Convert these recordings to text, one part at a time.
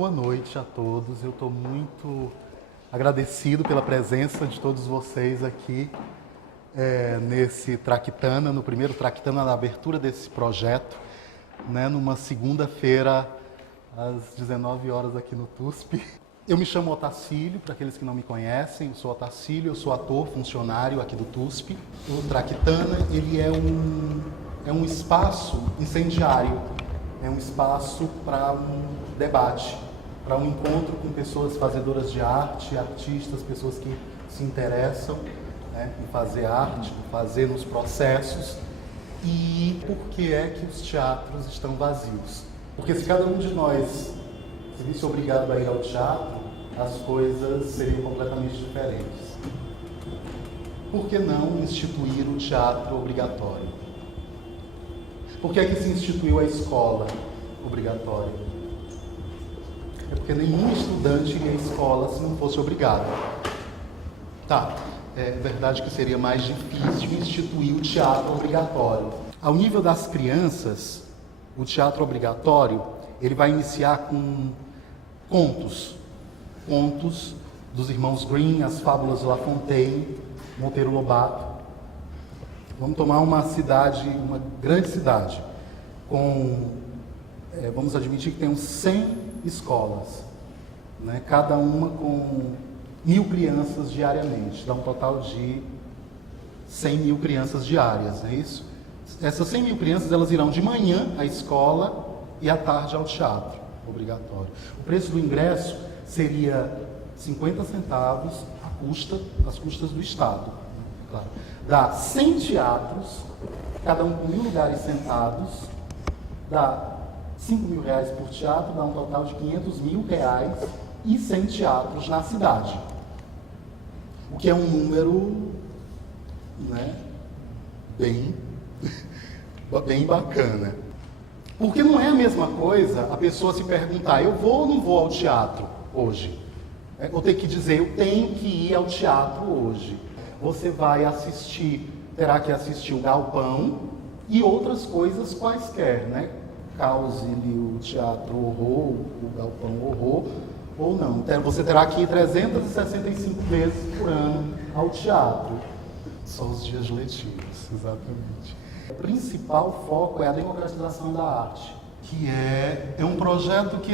Boa noite a todos. Eu estou muito agradecido pela presença de todos vocês aqui nesse Traquitana, no primeiro Traquitana da abertura desse projeto, numa segunda-feira às 19 horas aqui no TUSP. Eu me chamo Otacílio, para aqueles que não me conhecem, eu sou Otacílio, eu sou ator, funcionário aqui do TUSP. O Traquitana, ele é um espaço incendiário, é um espaço para um debate, para um encontro com pessoas fazedoras de arte, artistas, pessoas que se interessam em fazer arte, em fazer nos processos. E por que é que os teatros estão vazios? Porque se cada um de nós se visse obrigado a ir ao teatro, as coisas seriam completamente diferentes. Por que não instituir o teatro obrigatório? Por que é que se instituiu a escola obrigatória? É porque nenhum estudante iria à escola se não fosse obrigado. Tá, é verdade que seria mais difícil instituir o teatro obrigatório. Ao nível das crianças, o teatro obrigatório, ele vai iniciar com contos dos irmãos Grimm, as fábulas de La Fontaine, Monteiro Lobato. Vamos tomar uma grande cidade, vamos admitir que tem uns 100 escolas, cada uma com 1.000 crianças diariamente, dá um total de 100.000 crianças diárias, não é isso? Essas 100.000 crianças, elas irão de manhã à escola e à tarde ao teatro, obrigatório. O preço do ingresso seria 50 centavos às custas do Estado. Claro. Dá 100 teatros, cada um com 1.000 lugares sentados, dá R$5.000 por teatro, dá um total de R$500.000 e 100 teatros na cidade. O que é um número, bem bacana. Porque não é a mesma coisa a pessoa se perguntar, eu vou ou não vou ao teatro hoje? Ou ter que dizer, eu tenho que ir ao teatro hoje. Você vai terá que assistir o Galpão e outras coisas quaisquer, Cause-lhe o teatro horror, o Galpão horror, ou não. Você terá que ir 365 vezes por ano ao teatro. Só os dias letivos, exatamente. O principal foco é a democratização da arte, que é um projeto que,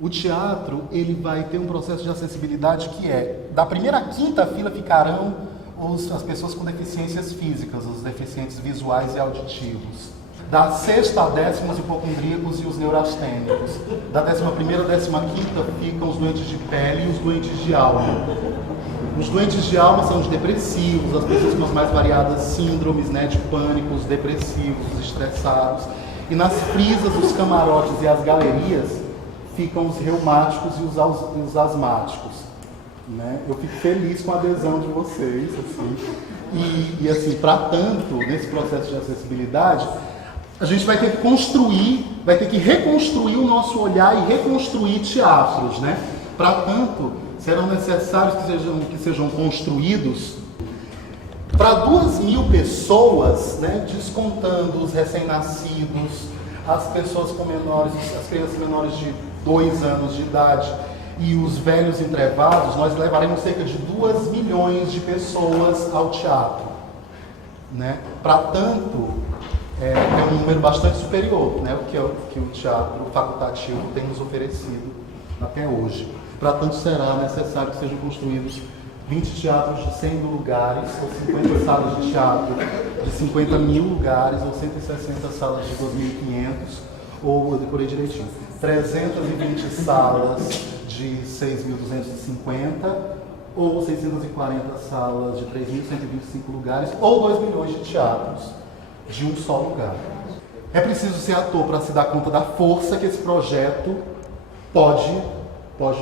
o teatro, ele vai ter um processo de acessibilidade que da primeira à quinta fila ficarão as pessoas com deficiências físicas, os deficientes visuais e auditivos. Da sexta à 10ª, os hipocondríacos e os neurastênicos. Da 11ª à 15ª ficam os doentes de pele e os doentes de alma. Os doentes de alma são os depressivos, as pessoas com as mais variadas síndromes, de pânico, os depressivos, os estressados. E nas frisas, os camarotes e as galerias ficam os reumáticos e os asmáticos. Eu fico feliz com a adesão de vocês. Para tanto, nesse processo de acessibilidade, a gente vai ter que reconstruir o nosso olhar e reconstruir teatros. Para tanto, serão necessários que sejam construídos para 2.000 pessoas, descontando os recém-nascidos, as pessoas as crianças menores de 2 anos de idade e os velhos entrevados. Nós levaremos cerca de 2 milhões de pessoas ao teatro. Para tanto, é um número bastante superior, que o teatro facultativo tem nos oferecido até hoje. Para tanto, será necessário que sejam construídos 20 teatros de 100 lugares, ou 50 salas de teatro de 50.000 lugares, ou 160 salas de 2.500, ou, eu decorei direitinho, 320 salas de 6.250, ou 640 salas de 3.125 lugares, ou 2 milhões de teatros de um só lugar. É preciso ser ator para se dar conta da força que esse projeto pode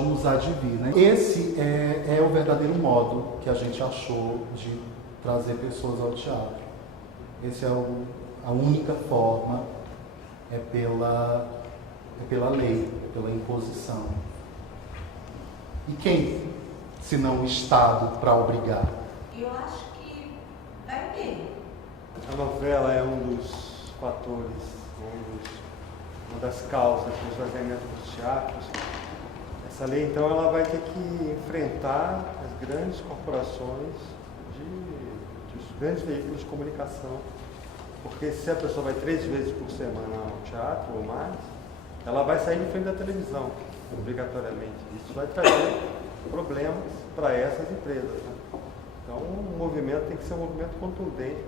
nos advir. Esse é o verdadeiro modo que a gente achou de trazer pessoas ao teatro. Essa é a única forma, pela lei, pela imposição. E quem, se não o Estado, para obrigar? Eu acho que vai ter. A novela é um dos fatores, uma das causas do esvaziamento dos teatros, Essa lei, então, ela vai ter que enfrentar as grandes corporações dos grandes veículos de comunicação, porque se a pessoa vai 3 vezes por semana ao teatro ou mais, ela vai sair de frente da televisão, obrigatoriamente. Isso vai trazer problemas para essas empresas, né? Então, o movimento tem que ser um movimento contundente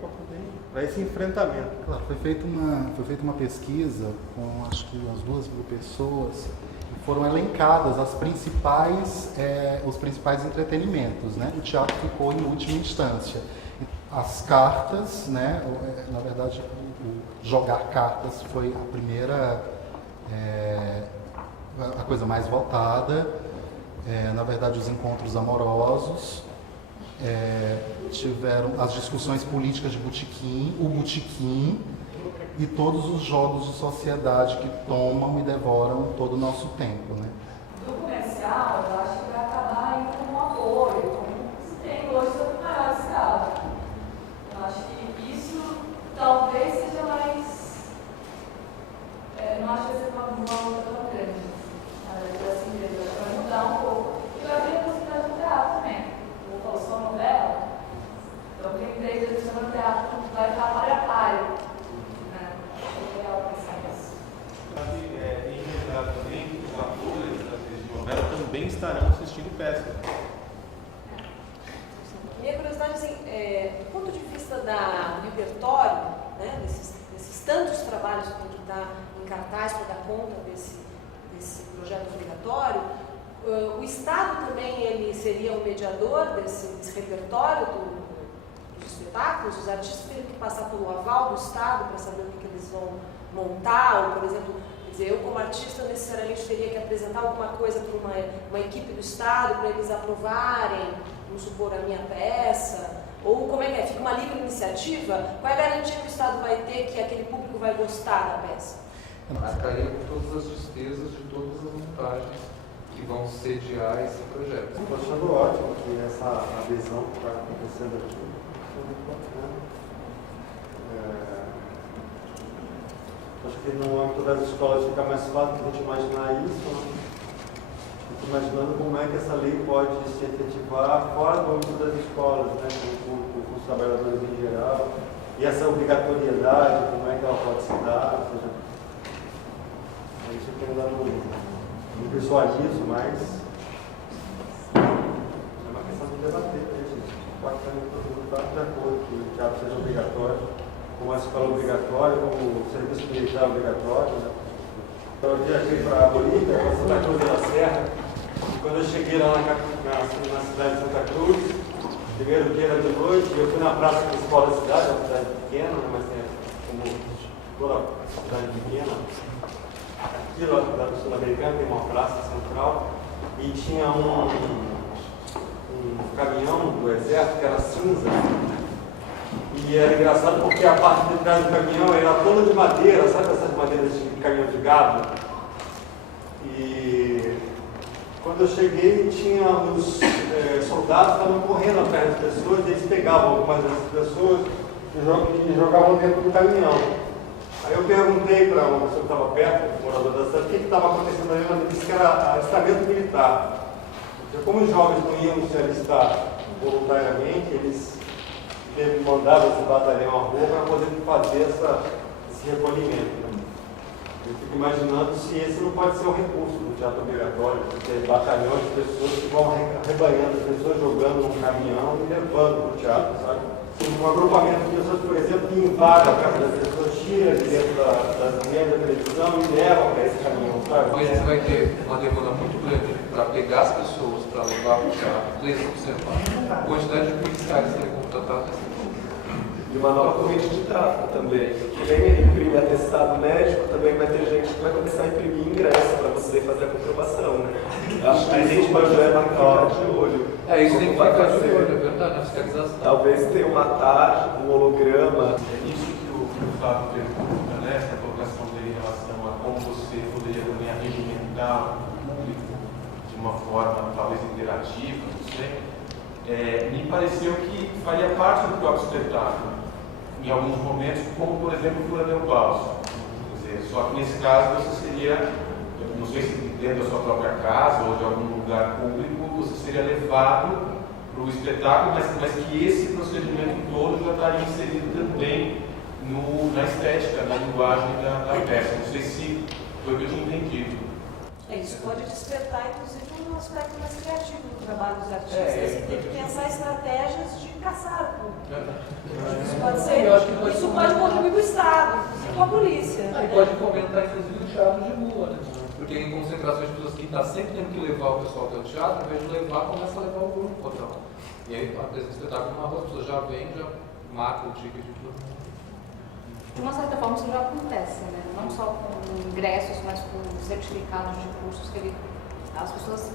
para esse enfrentamento. Claro, foi feita uma pesquisa com acho que umas 2.000 pessoas e foram elencadas os principais entretenimentos, né? O teatro ficou em última instância. As cartas, né? Na verdade, o jogar cartas foi a primeira, a coisa mais votada. Na verdade, os encontros amorosos. Tiveram as discussões políticas de botequim, o botequim e todos os jogos de sociedade que tomam e devoram todo o nosso tempo, né? Do comercial, eu acho que vai acabar indo como um apoio, como se tem hoje sobre maior escala. Eu acho que isso talvez seja mais. Não acho que vai ser uma luta tão grande, assim mesmo, vai mudar um pouco. E vai abrir a possibilidade do teatro também. Só novela, então tem três vezes no teatro, vai estar páreo a páreo. É legal pensar nisso. Em realidade também, os atores das vezes de novela também estarão assistindo peça. Minha curiosidade, assim, do ponto de vista do repertório, né, desses tantos trabalhos que tem que estar em cartaz para dar conta desse projeto obrigatório, o Estado também ele seria um mediador desse repertório dos espetáculos? Os artistas teriam que passar pelo aval do Estado para saber o que eles vão montar? Ou, por exemplo, quer dizer, eu como artista necessariamente teria que apresentar alguma coisa para uma equipe do Estado para eles aprovarem, vamos supor, a minha peça? Ou como é que é? Fica uma livre iniciativa? Qual é a garantia que o Estado vai ter que aquele público vai gostar da peça? Arcaria com todas as despesas de todas as montagens que vão sediar esse projeto. Estou achando ótimo que essa adesão que está acontecendo aqui é muito bacana. Acho que no âmbito das escolas fica mais fácil a gente imaginar isso, né? Fico imaginando como é que essa lei pode se efetivar fora do âmbito das escolas, né? Com os trabalhadores em geral. E essa obrigatoriedade, como é que ela pode se dar? Ou seja, isso eu tenho dado não visualizo, mas é uma questão de debater, né, gente? Bacana que todo mundo está de acordo que o teatro seja obrigatório, como a escola obrigatória, como o serviço militar obrigatório, né? Então, eu viajei para a Bolívia, para Santa Cruz da Serra, e quando eu cheguei lá na cidade de Santa Cruz, primeiro dia era de noite, eu fui na praça principal da cidade, uma cidade pequena, né, mas é como toda cidade pequena. Aqui lá do Sul-Americano tem uma praça central e tinha um caminhão do exército que era cinza. E era engraçado porque a parte de trás do caminhão era toda de madeira, sabe essas madeiras de caminhão de gado? E quando eu cheguei tinha os soldados que estavam correndo atrás das pessoas e eles pegavam algumas dessas pessoas e jogavam dentro do caminhão. Aí eu perguntei para uma pessoa que estava perto, um morador da cidade, o que estava acontecendo ali. Ela disse que era alistamento militar. Porque como os jovens não iam se alistar voluntariamente, eles mandavam esse batalhão à rua para poder fazer esse recolhimento. Né? Eu fico imaginando se esse não pode ser um recurso do teatro obrigatório, porque batalhões de pessoas que vão arrebanhando as pessoas, jogando num caminhão e levando para o teatro, sabe? Um agrupamento de pessoas, por exemplo, que invade a casa das pessoas, tira de dentro das linhas da televisão e leva para esse caminhão, sabe? Mas você vai ter uma demanda muito grande para pegar as pessoas, para levar para o teatro, você observar a quantidade de policiais que serem contratados nessa coisa. E uma nova corrente de tráfico também. Que vem imprimir atestado médico, também vai ter gente que vai começar a imprimir ingresso para você fazer a comprovação, né? Acho que existe uma joia ficar de olho. Isso tem que ficar de olho, é verdade, a fiscalização. Talvez tenha uma tarja, um holograma. É isso que o Fábio pergunta, né? Essa colocação dele em relação a como você poderia também arregimentar o público de uma forma talvez interativa, não sei. Me pareceu que faria parte do próprio espetáculo, em alguns momentos, como por exemplo o Fura Del Paus. Quer dizer, só que nesse caso você seria, não sei se dentro da sua própria casa ou de algum lugar público, você seria levado para o espetáculo, mas que esse procedimento todo já estaria inserido também na estética, na linguagem da peça. Não sei se foi o que eu tinha entendido. Isso pode despertar, inclusive, um aspecto mais criativo do trabalho dos artistas. Você tem que pensar estratégias de caçar o público. Isso pode ser, isso pode contribuir com o Estado, com a polícia. Aí pode comentar, inclusive, o teatro de rua, né? Porque em concentrações de pessoas que estão sempre tendo que levar o pessoal até o teatro, ao invés de levar, começa a levar o grupo ao teatro. E aí, às vezes, o espetáculo na rua, as pessoas já vêm, já marcam o ticket de tudo. De uma certa forma, isso já acontece, né? Não só com ingressos, mas com certificados de cursos que as pessoas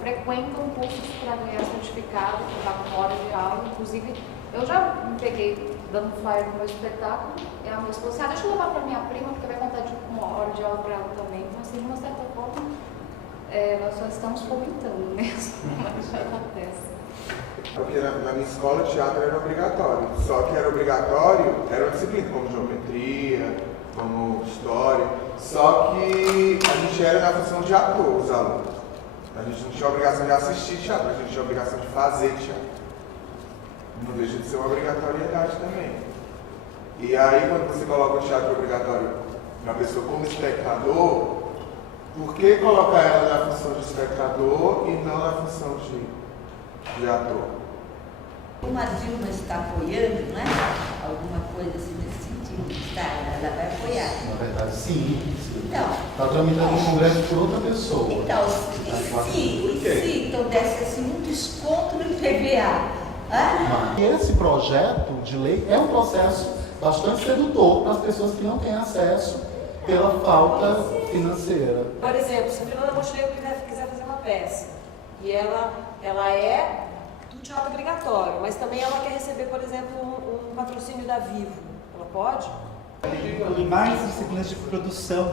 frequentam cursos para ganhar certificado, para dar uma hora de aula. Inclusive, eu já me peguei dando flyer no meu espetáculo, e a moça falou assim, deixa eu levar para minha prima, porque vai contar de uma hora de aula para ela também. Então, assim, de uma certa forma, nós só estamos fomentando mesmo, mas já acontece. Porque na minha escola o teatro era obrigatório, só que era obrigatório, era uma disciplina como geometria, como história, só que a gente era na função de ator, os alunos. A gente não tinha a obrigação de assistir teatro, a gente tinha a obrigação de fazer teatro. Não deixa de ser uma obrigatoriedade também. E aí quando você coloca o teatro obrigatório na pessoa como espectador, por que colocar ela na função de espectador e não na função de ator? Como a Dilma está apoiando, né? Alguma coisa assim nesse sentido, ela vai apoiar. Na verdade, sim. Então, Está tramitando no Congresso por outra pessoa. então se então desse assim um desconto no IPVA. E esse projeto de lei é um processo bastante sedutor para as pessoas que não têm acesso pela falta financeira. Por exemplo, se a Fernanda Montenegro quiser fazer uma peça e ela é do teatro obrigatório, mas também ela quer receber, por exemplo, um patrocínio da Vivo, ela pode? E mais disciplinas de produção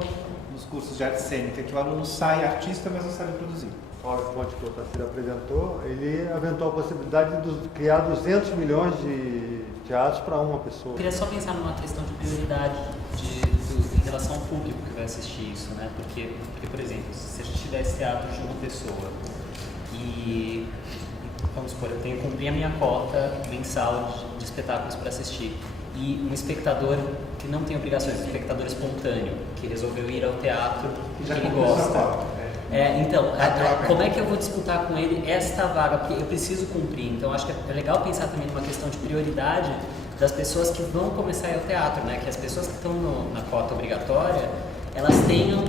nos cursos de arte cênica, que o aluno sai artista, mas não sabe produzir. O PowerPoint que o Otacílio apresentou, ele aventou a possibilidade de criar 200 milhões de teatros para uma pessoa. Eu queria só pensar numa questão de prioridade em relação ao público que vai assistir isso, né? Porque, por exemplo, se a gente tivesse teatro de uma pessoa e, vamos supor, eu tenho que cumprir a minha cota mensal de espetáculos para assistir, e um espectador que não tem obrigações, um espectador espontâneo, que resolveu ir ao teatro que ele gosta. Então, como é que eu vou disputar com ele esta vaga? Porque eu preciso cumprir. Então, acho que é legal pensar também numa questão de prioridade das pessoas que vão começar a ir ao teatro, né? Que as pessoas que estão na cota obrigatória, elas tenham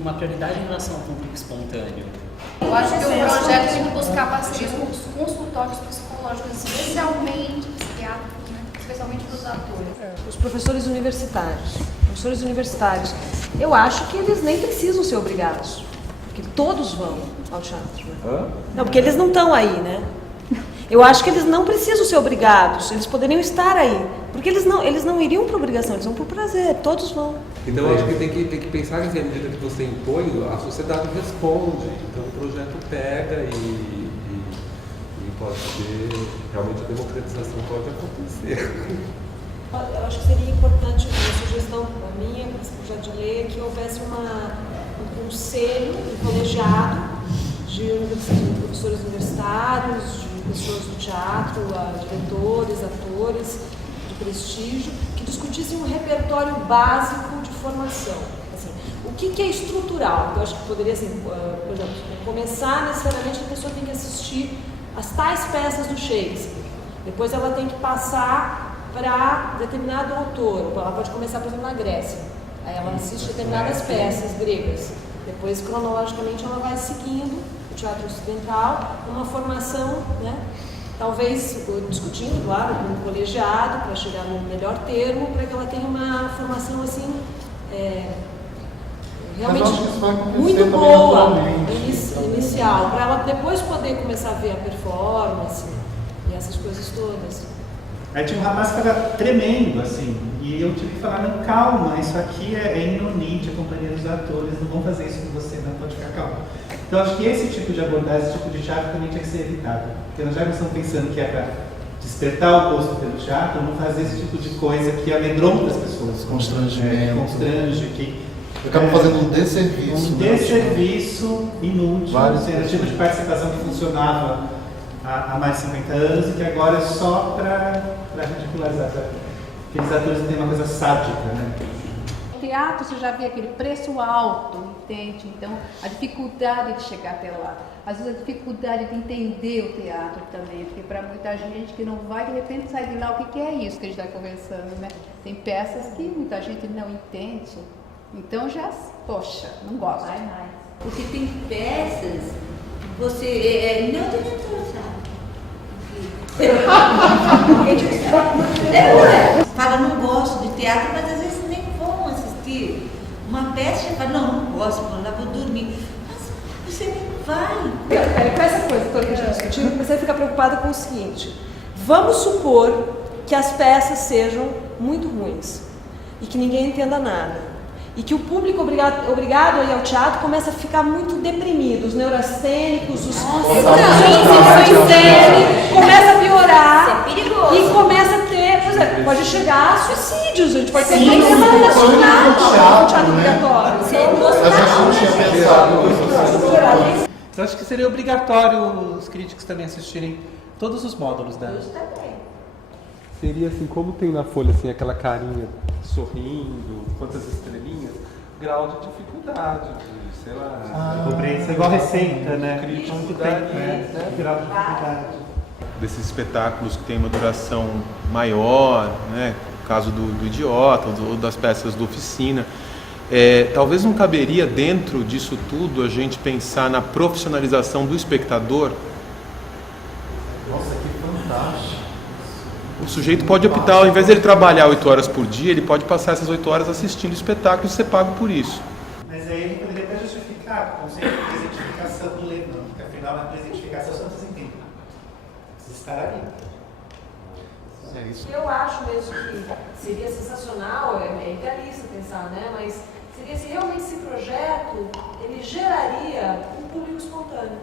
uma prioridade em relação ao público espontâneo. Eu acho que o projeto tem que buscar parcerias com os consultórios psicológicos, especialmente psiquiátricos, né? Especialmente para os atores. Os professores universitários. Professores universitários, eu acho que eles nem precisam ser obrigados. Porque todos vão ao teatro. Né? Não, porque eles não estão aí, né? Eu acho que eles não precisam ser obrigados, eles poderiam estar aí. Porque eles não iriam por obrigação, eles vão por prazer, todos vão. Então eu acho que tem que pensar que à medida que você impõe, a sociedade responde. Então o projeto pega e pode ser, realmente a democratização pode acontecer. Eu acho que seria importante, uma sugestão minha para esse projeto de lei, é que houvesse um conselho, um colegiado de professores universitários, de pessoas do teatro, diretores, atores de prestígio, que discutissem um repertório básico de formação. Assim, o que é estrutural? Eu acho que poderia, assim, por exemplo, começar necessariamente a pessoa tem que assistir as tais peças do Shakespeare. Depois ela tem que passar para determinado autor. Ela pode começar, por exemplo, na Grécia. Aí ela assiste determinadas peças gregas. Depois, cronologicamente, ela vai seguindo o teatro ocidental, uma formação, né? Talvez discutindo, claro, com um colegiado, para chegar no melhor termo, para que ela tenha uma formação assim, realmente muito boa, inicial, para ela depois poder começar a ver a performance e essas coisas todas. Aí tinha um rapaz que estava tremendo, assim, e eu tive que falar, não, calma, isso aqui é Inonite, a companhia dos atores, não vão fazer isso com você, não, pode ficar calmo. Então acho que esse tipo de abordagem, esse tipo de teatro também tinha que ser evitado, porque nós já estamos pensando que é para despertar o gosto pelo teatro, não fazer esse tipo de coisa que amedronta as pessoas. Constrangimento. Constrange, que Acaba fazendo um desserviço. Um desserviço inútil, um tipo de participação que funcionava há mais de 50 anos e que agora é só para ridicularizar. Aqueles atores que têm uma coisa sádica, né? O teatro, você já vê aquele preço alto, entende? Então, a dificuldade de chegar até lá. Às vezes a dificuldade de entender o teatro também, porque para muita gente que não vai, de repente sai de lá, o que é isso que a gente está conversando, né? Tem peças que muita gente não entende, então já, poxa, não gosta. Porque tem peças que você não tem fala, não gosto de teatro, mas às vezes nem vão assistir uma peça e fala, não gosto, vou lá, vou dormir. Mas você nem vai. Com essa coisa toda que a gente discutiu, eu comecei a ficar preocupada com o seguinte: vamos supor que as peças sejam muito ruins e que ninguém entenda nada. E que o público obrigado a ir ao teatro começa a ficar muito deprimido, os neurastênicos, os começa a piorar. Isso é perigoso. E começa a ter, por exemplo, pode chegar a suicídios, a gente pode ter Sim, teatro obrigatório. Eu acho que seria obrigatório os críticos também assistirem todos os módulos da... Seria assim, como tem na folha assim, aquela carinha sorrindo, quantas estrelinhas, grau de dificuldade, de, sei lá... Isso é igual receita, né? Dificuldade, grau de dificuldade. Desses espetáculos que tem uma duração maior, né? O caso do Idiota, ou das peças do Oficina. Talvez não caberia dentro disso tudo a gente pensar na profissionalização do espectador. Nossa, que fantástico. O sujeito pode optar, ao invés de ele trabalhar 8 horas por dia, ele pode passar essas 8 horas assistindo o espetáculo e ser pago por isso. Mas aí ele poderia até justificar o conceito de presentificação do leilão, porque afinal a presentificação só precisa entender. Precisa estar ali. É isso. Eu acho mesmo que seria sensacional, é idealista pensar, né? Mas seria se realmente esse projeto ele geraria um público espontâneo.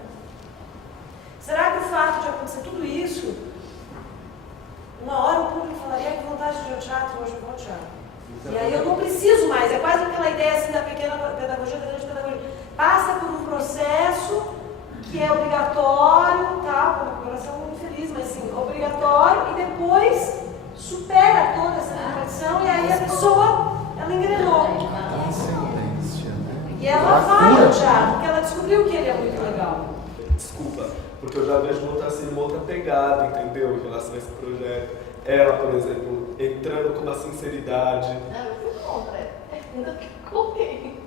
Será que o fato de acontecer tudo isso, uma hora o público falaria que vontade de ir ao teatro, hoje eu vou ao teatro. E aí eu não preciso mais, é quase aquela ideia assim da pequena pedagogia, da grande pedagogia. Passa por um processo que é obrigatório, tá? Uma comparação muito feliz, mas sim, obrigatório, e depois supera toda essa competição e aí a pessoa, ela engrenou. E ela vai ao teatro, porque ela descobriu que ele é muito legal. Desculpa, porque eu já vejo uma outra pegada, entendeu? Em relação a esse projeto. Ela, por exemplo, entrando com uma sinceridade. Eu fui contra. Ainda fiquei.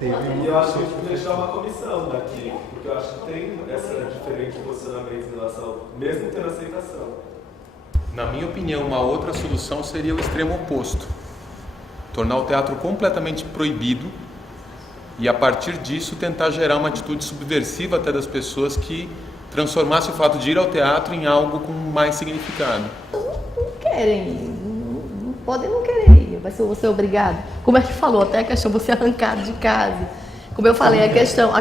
E eu acho que a gente podia tirar uma comissão daqui, porque eu acho que tem essa diferente posicionamento em relação, mesmo tendo aceitação. Na minha opinião, uma outra solução seria o extremo oposto. Tornar o teatro completamente proibido e, a partir disso, tentar gerar uma atitude subversiva até das pessoas que transformasse o fato de ir ao teatro em algo com mais significado. Não querem ir, não podem não querer ir, vai ser você obrigado. Como é que falou, até a questão de você arrancado de casa. Como eu falei, a questão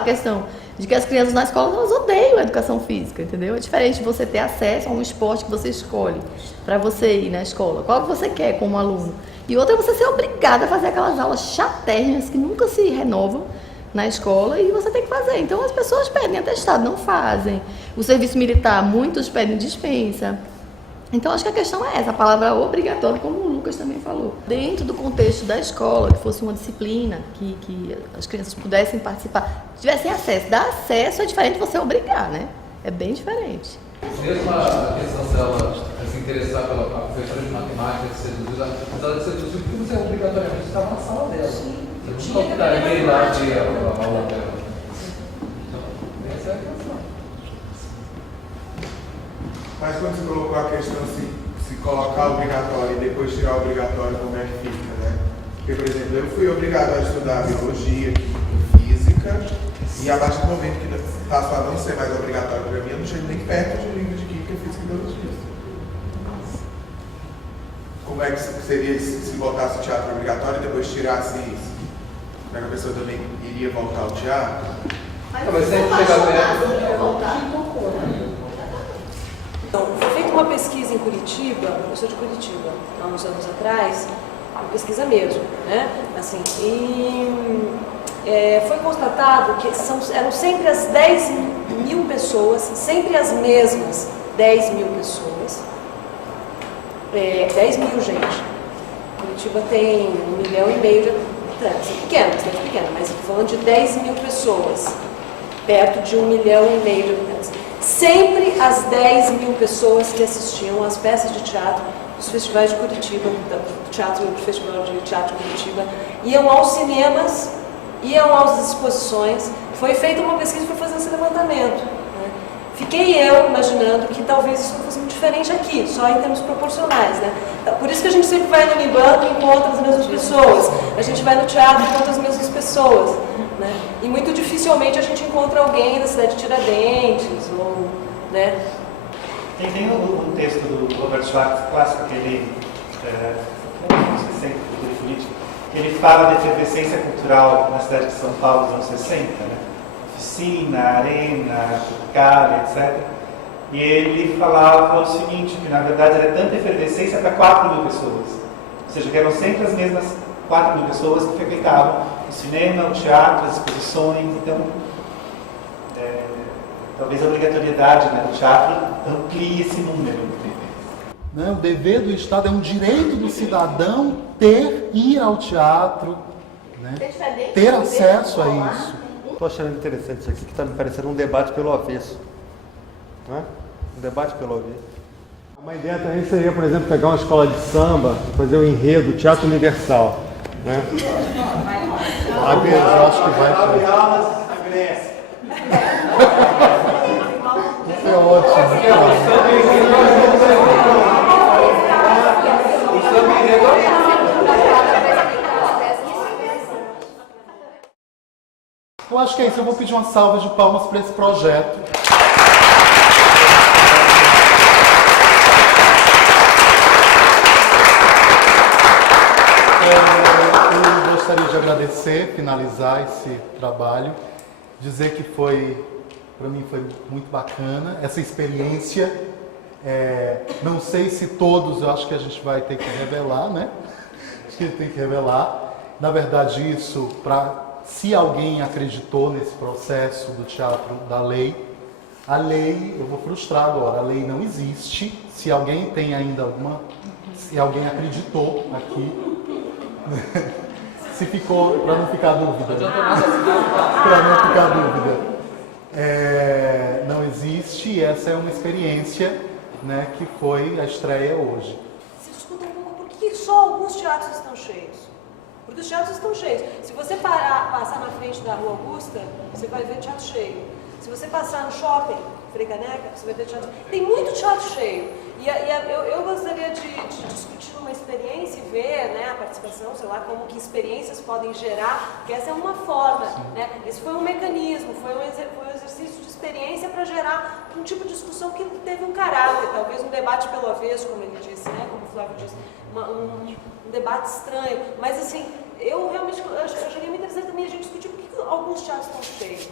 de que as crianças na escola elas odeiam a educação física, entendeu? É diferente de você ter acesso a um esporte que você escolhe para você ir na escola. Qual que você quer como aluno? E outra é você ser obrigado a fazer aquelas aulas chatérrimas que nunca se renovam na escola e você tem que fazer. Então as pessoas pedem atestado, não fazem. O serviço militar, muitos pedem dispensa. Então acho que a questão é essa, a palavra obrigatório, como o Lucas também falou. Dentro do contexto da escola, que fosse uma disciplina, que as crianças pudessem participar, tivessem acesso. Dar acesso é diferente de você obrigar, né? É bem diferente. Mesmo a questão dela se interessar pela professora de matemática, de seduzir, apesar de seduzir, porque você obrigatoriamente estava na sala dela. Você não optaria ir lá ver a aula dela. Então, essa é a questão. Mas quando você colocou a questão se colocar obrigatório e depois tirar obrigatório, como é que fica, né? Porque, por exemplo, eu fui obrigado a estudar biologia, física, e a partir do momento que passou a não ser mais obrigatório para mim, eu não chego nem perto de um livro de química, física e biologia. Como é que seria se voltasse o teatro obrigatório e depois tirasse isso? Como é que a pessoa também iria voltar ao teatro? Mas sempre chegar perto. Então, foi feita uma pesquisa em Curitiba, eu sou de Curitiba, há uns anos atrás, pesquisa mesmo, né? Assim, foi constatado que eram sempre as 10 mil pessoas, sempre as mesmas 10 mil pessoas, 10 mil gente. Curitiba tem 1,5 milhão de habitantes, é pequena, bastante pequena, mas falando de 10 mil pessoas, perto de 1,5 milhão de habitantes. Sempre as 10 mil pessoas que assistiam às peças de teatro dos festivais de Curitiba, do Festival de Teatro de Curitiba, iam aos cinemas, iam às exposições. Foi feita uma pesquisa para fazer esse levantamento. Né? Fiquei eu imaginando que talvez isso não fosse muito diferente aqui, só em termos proporcionais. Né? Por isso que a gente sempre vai no Unibanco e encontra as mesmas pessoas. A gente vai no teatro e encontra as mesmas pessoas. Né? E muito dificilmente a gente encontra alguém da cidade de Tiradentes, ou, né? Tem um texto do Robert Schwartz, clássico, que ele, anos 60, Cultura e Política, que ele fala da efervescência cultural na cidade de São Paulo dos anos 60, né? Oficina, arena, Tucana, etc. E ele falava o seguinte, que na verdade era tanta efervescência para 4 mil pessoas. Ou seja, que eram sempre as mesmas 4 mil pessoas que frequentavam o cinema, o teatro, as exposições. Então, talvez a obrigatoriedade, né, do teatro amplie esse número. Né? O dever do Estado é um direito do cidadão ir ao teatro, né? Ter acesso a isso. Estou achando interessante isso aqui, que está me parecendo um debate pelo avesso. Né? Um debate pelo avesso. Uma ideia também seria, por exemplo, pegar uma escola de samba e fazer o enredo Teatro Universal. Né? Eu acho que vai. Abre alas na Grécia. Isso é ótimo. Eu acho que é isso. Eu vou pedir uma salva de palmas para esse projeto. Eu gostaria de agradecer, finalizar esse trabalho, dizer que para mim foi muito bacana essa experiência. Não sei se todos, eu acho que a gente vai ter que revelar, né? Acho que tem que revelar. Na verdade, isso, se alguém acreditou nesse processo do teatro da lei, a lei, eu vou frustrar agora, a lei não existe. Se alguém tem ainda se alguém acreditou aqui, se ficou, para não ficar dúvida, não existe, e essa é uma experiência, né, que foi a estreia hoje. Se discuta um pouco por que só alguns teatros estão cheios. Porque os teatros estão cheios. Se você passar na frente da Rua Augusta, você vai ver teatro cheio. Se você passar no shopping, Frei Caneca, você vai ver teatro cheio. Tem muito teatro cheio. Eu gostaria de discutir uma experiência e ver, né, a participação, sei lá, como que experiências podem gerar, porque essa é uma forma. Né? Esse foi um mecanismo, foi um exercício de experiência para gerar um tipo de discussão que teve um caráter, talvez um debate pelo avesso, como ele disse, né, como o Flávio disse, um debate estranho. Mas, assim, eu realmente acharia muito interessante também a gente discutir por que alguns teatros estão cheios.